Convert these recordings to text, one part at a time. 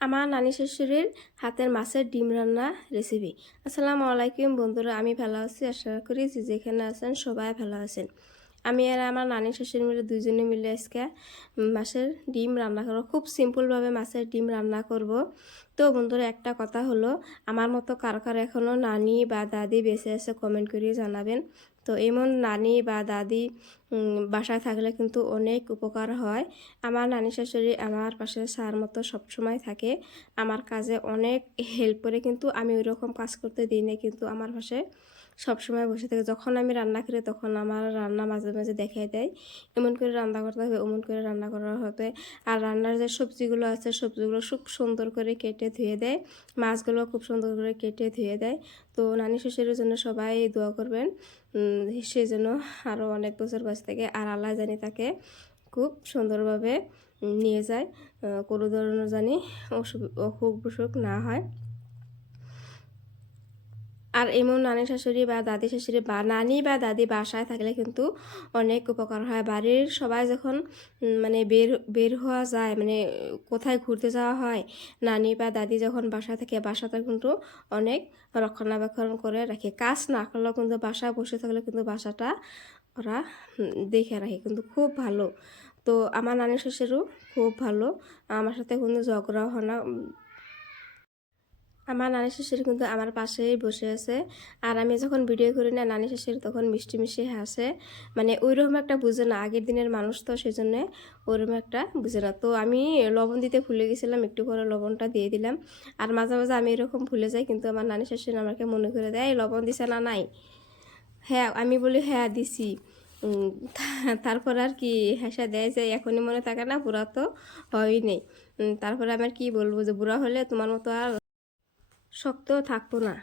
আমার নানি শাশুড়ির হাতের মাছের ডিম রান্না রেসিপি। আসসালামু আলাইকুম বন্ধুরা, আমি ভালো আছি। আশা করি যে যেখানে আছেন সবাই ভালো আছেন। আমি আর আমার নানি শাশুড়ি মিলে দুজনে মিলে আজকে মাছের ডিম রান্না করব। খুব সিম্পলভাবে মাছের ডিম রান্না করব। তো বন্ধুরা, একটা কথা হলো, আমার মতো কার কার এখনও নানি বা দাদি বেঁচে আছে কমেন্ট করে জানাবেন। তো এমন নানি বা দাদি বাসায় থাকলে কিন্তু অনেক উপকার হয়। আমার নানি শাশুড়ি আমার পাশে সার মতো সবসময় থাকে, আমার কাজে অনেক হেল্প করে, কিন্তু আমি ওই রকম কাজ করতে দিই না, কিন্তু আমার পাশে সবসময় বসে থাকে। যখন আমি রান্না করি তখন আমার রান্না মাঝে মাঝে দেখাই দেয়, এমন করে রান্না করতে হবে, অমন করে রান্না করা হতে। আর রান্নার যে সবজিগুলো আছে সবজিগুলো খুব সুন্দর করে কেটে ধুয়ে দেয়, মাছগুলো খুব সুন্দর করে কেটে ধুয়ে দেয়। তো নানি শ্বশুরের জন্য সবাই দোয়া করবেন, সেই জন্য আরও অনেক বছর বয়স থেকে, আর আল্লাহ জানি তাকে খুব সুন্দরভাবে নিয়ে যায়, কোনো ধরনের জানি অসুখ বিসুখ না হয়। আর এমন নানি শাশুড়ি বা দাদি শাশুড়ি বা নানি বা দাদি বাসায় থাকলে কিন্তু অনেক উপকার হয়। বাড়ির সবাই যখন মানে বের হওয়া যায়, মানে কোথায় ঘুরতে যাওয়া হয়, নানি বা দাদি যখন বাসায় থাকে বাসাটা কিন্তু অনেক রক্ষণাবেক্ষণ করে রাখে। কাজ না করলেও কিন্তু বাসায় বসে থাকলে কিন্তু বাসাটা ওরা দেখে রাখে, কিন্তু খুব ভালো। তো আমার নানি শ্বশুরও খুব ভালো, আমার সাথে কোনো ঝগড়াও হয় না। আমার নানি শাশুড়ি কিন্তু আমার পাশেই বসে আছে, আর আমি যখন ভিডিও করি না নানি শাশুড়ি তখন মিষ্টি মিষ্টি হাসে। মানে ওইরকম একটা বুঝে না, আগের দিনের মানুষ তো সেই জন্যে ওইরকম একটা বুঝে না। তো আমি লবণ দিতে ভুলে গেছিলাম, একটু করে লবণটা দিয়ে দিলাম। আর মাঝে মাঝে আমি এরকম ভুলে যাই, কিন্তু আমার নানি শাশুড়ি আমাকে মনে করে দেয়, লবণ দিছে না নাই? হ্যাঁ, আমি বলি হ্যাঁ দিছি। তারপর আর কি হেসে দেয় যে এখনই মনে থাকে না, বুড়া তো হয়ই নেই। তারপরে আমি আর কি বলবো, যে বুড়া হলে তোমার মতো আর শক্ত থাকতো না।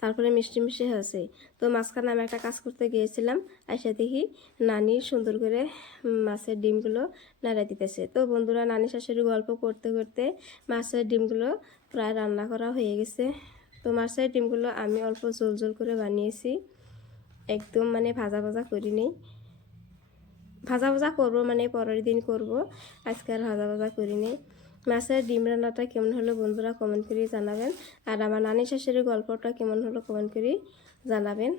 তারপরে মিষ্টি মিষ্টি হয়েছে। তো মাঝখানে আমি একটা কাজ করতে গিয়েছিলাম, এসে দেখি নানি সুন্দর করে মাছের ডিমগুলো নাড়া দিতেছে। তো বন্ধুরা, নানি শাশুড়ি গল্প করতে করতে মাছের ডিমগুলো প্রায় রান্না করা হয়ে গেছে। তো মাছের ডিমগুলো আমি অল্প ঝোল ঝোল করে বানিয়েছি, একদম মানে ভাজা ভাজা করি নেই। ভাজা ভাজা করবো মানে পরের দিন করব, আজকে আর ভাজা ভাজা করি নেই। মাছের ডিম রান্নাটা কেমন হলো বন্ধুরা কমেন্ট করে জানাবেন, আর আমার নানি শাশুড়ির গল্পটা কেমন হলো কমেন্ট করে জানাবেন।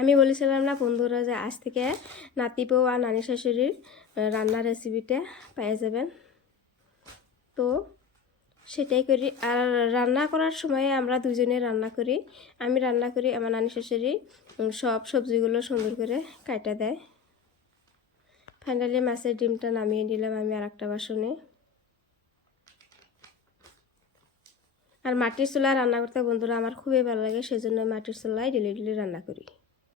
আমি বলেছিলাম না বন্ধুরা যে আজ থেকে নাতিপো আর নানি শাশুড়ির রান্নার রেসিপিটা পেয়ে যাবেন। তো সেটাই করি। আর রান্না করার সময় আমরা দুজনে রান্না করি, আমি রান্না করি, আমার নানি শাশুড়ি সব সবজিগুলো সুন্দর করে কাটা দেয়। ফাইনালি মাছের ডিমটা নামিয়ে নিলাম আমি আর একটা বাসনে। আর মাটির চুলায় রান্না করতে বন্ধুরা আমার খুবই ভালো লাগে, সেজন্য মাটির চুলায় ডেলি ডেলি রান্না করি।